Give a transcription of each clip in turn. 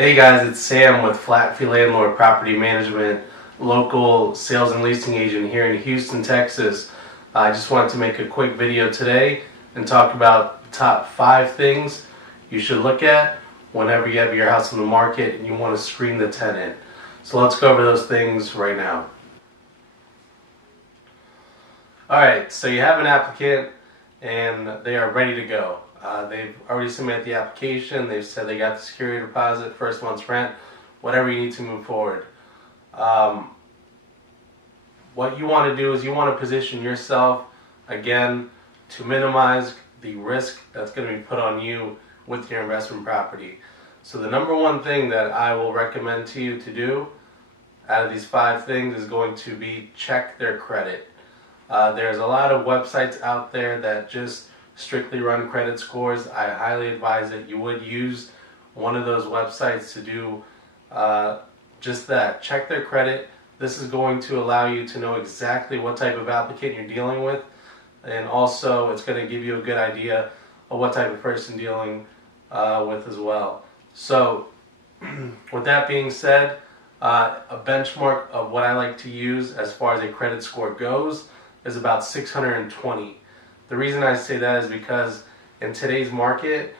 Hey guys, it's Sam with Flat Fee Landlord Property Management, local sales and leasing agent here in Houston, Texas. I just wanted to make a quick video today and talk about the top 5 things you should look at whenever you have your house on the market and you want to screen the tenant. So let's go over those things right now. Alright, so you have an applicant and they are ready to go. They've already submitted the application. They've said they got the security deposit, first month's rent, whatever you need to move forward. What you want to do is you want to position yourself, again, to minimize the risk that's going to be put on you with your investment property. So the number one thing that I will recommend to you to do out of these 5 things is going to be check their credit. There's a lot of websites out there that just strictly run credit scores. I highly advise that you would use one of those websites to do just that. Check their credit. This is going to allow you to know exactly what type of applicant you're dealing with, and also it's going to give you a good idea of what type of person dealing with as well. So with that being said, a benchmark of what I like to use as far as a credit score goes is about 620. The reason I say that is because in today's market,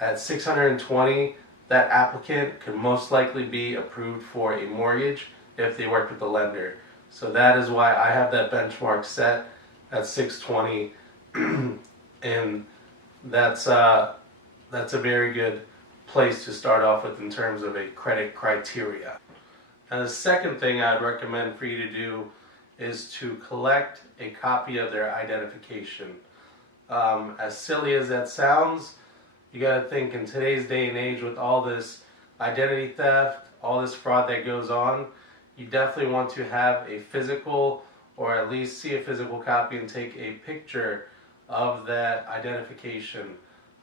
at 620, that applicant could most likely be approved for a mortgage if they work with the lender. So that is why I have that benchmark set at 620, and that's a very good place to start off with in terms of a credit criteria. And the second thing I'd recommend for you to do is to collect a copy of their identification. As silly as that sounds, you got to think in today's day and age with all this identity theft, all this fraud that goes on, you definitely want to have a physical, or at least see a physical copy and take a picture of that identification.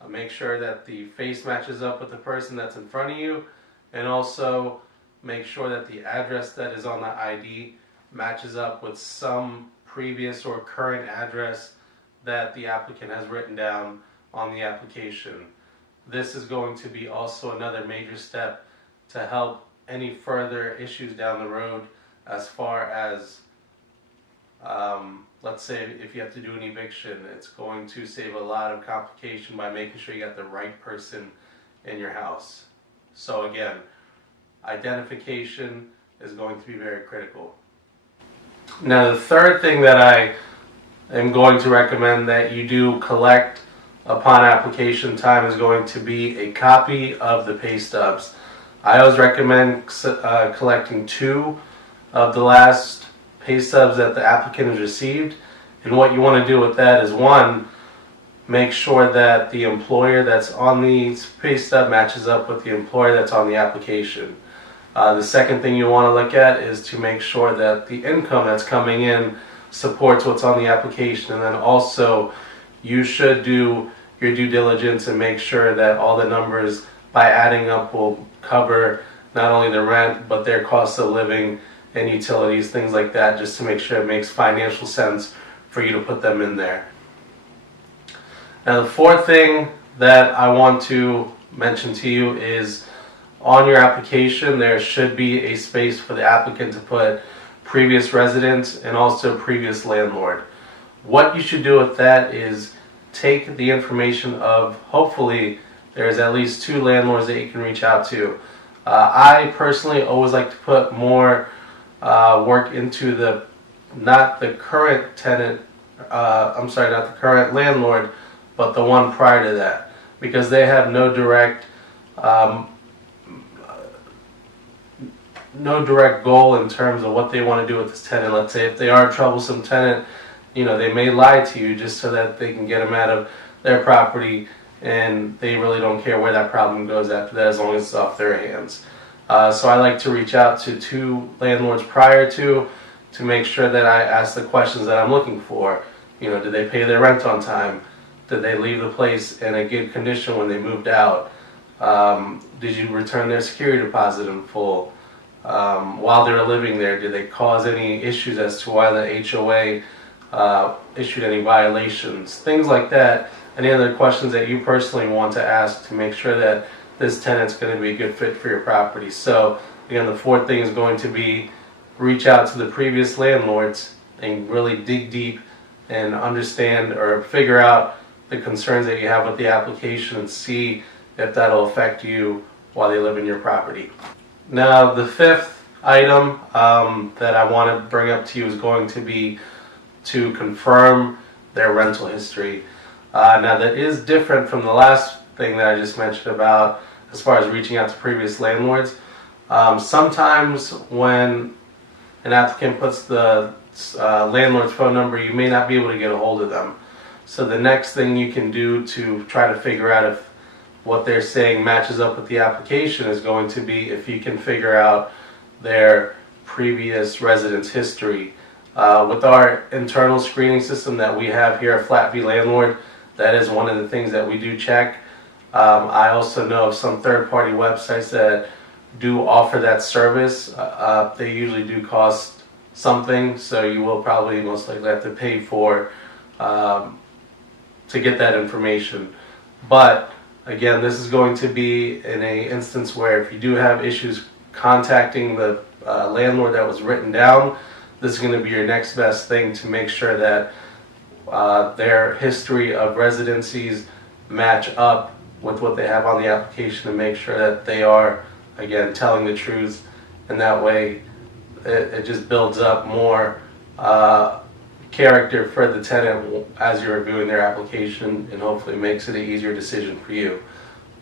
Make sure that the face matches up with the person that's in front of you, and also make sure that the address that is on the ID matches up with some previous or current address that the applicant has written down on the application. This is going to be also another major step to help any further issues down the road as far as, let's say if you have to do an eviction, it's going to save a lot of complication by making sure you got the right person in your house. So again, identification is going to be very critical. Now the third thing that I am going to recommend that you do collect upon application time is going to be a copy of the pay stubs. I always recommend collecting 2 of the last pay stubs that the applicant has received, and what you want to do with that is, 1, make sure that the employer that's on the pay stub matches up with the employer that's on the application. The second thing you want to look at is to make sure that the income that's coming in supports what's on the application, and then also you should do your due diligence and make sure that all the numbers by adding up will cover not only the rent but their cost of living and utilities, things like that, just to make sure it makes financial sense for you to put them in there. Now the fourth thing that I want to mention to you is on your application there should be a space for the applicant to put previous residents and also previous landlord. What you should do with that is take the information of, hopefully there's at least 2 landlords that you can reach out to. I personally always like to put more work into not the current tenant, not the current landlord, but the one prior to that, because they have no direct goal in terms of what they want to do with this tenant. Let's say if they are a troublesome tenant, they may lie to you just so that they can get them out of their property, and they really don't care where that problem goes after that as long as it's off their hands. So I like to reach out to 2 landlords prior to make sure that I ask the questions that I'm looking for. Did they pay their rent on time? Did they leave the place in a good condition when they moved out? Did you return their security deposit in full? While they were living there, did they cause any issues as to why the HOA issued any violations? Things like that. Any other questions that you personally want to ask to make sure that this tenant's going to be a good fit for your property. So again, the fourth thing is going to be reach out to the previous landlords and really dig deep and understand or figure out the concerns that you have with the application and see if that'll affect you while they live in your property. Now, the fifth item that I want to bring up to you is going to be to confirm their rental history. Now, that is different from the last thing that I just mentioned about as far as reaching out to previous landlords. Sometimes when an applicant puts the landlord's phone number, you may not be able to get a hold of them. So the next thing you can do to try to figure out if what they're saying matches up with the application is going to be if you can figure out their previous residence history. With our internal screening system that we have here at Flat Fee Landlord, that is one of the things that we do check. I also know of some third-party websites that do offer that service. They usually do cost something, so you will probably most likely have to pay for to get that information. But again, this is going to be in an instance where if you do have issues contacting the landlord that was written down, this is going to be your next best thing to make sure that their history of residencies match up with what they have on the application, to make sure that they are, again, telling the truth, and that way it just builds up more character for the tenant as you're reviewing their application, and hopefully makes it an easier decision for you.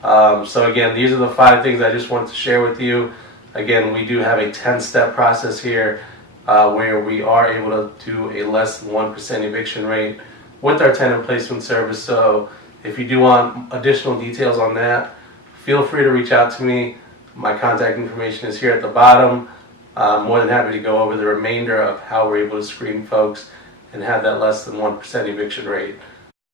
So again, these are the 5 things I just wanted to share with you. Again, we do have a 10-step process here where we are able to do a less than 1% eviction rate with our tenant placement service. So if you do want additional details on that, feel free to reach out to me. My contact information is here at the bottom. I'm more than happy to go over the remainder of how we're able to screen folks and have that less than 1% eviction rate.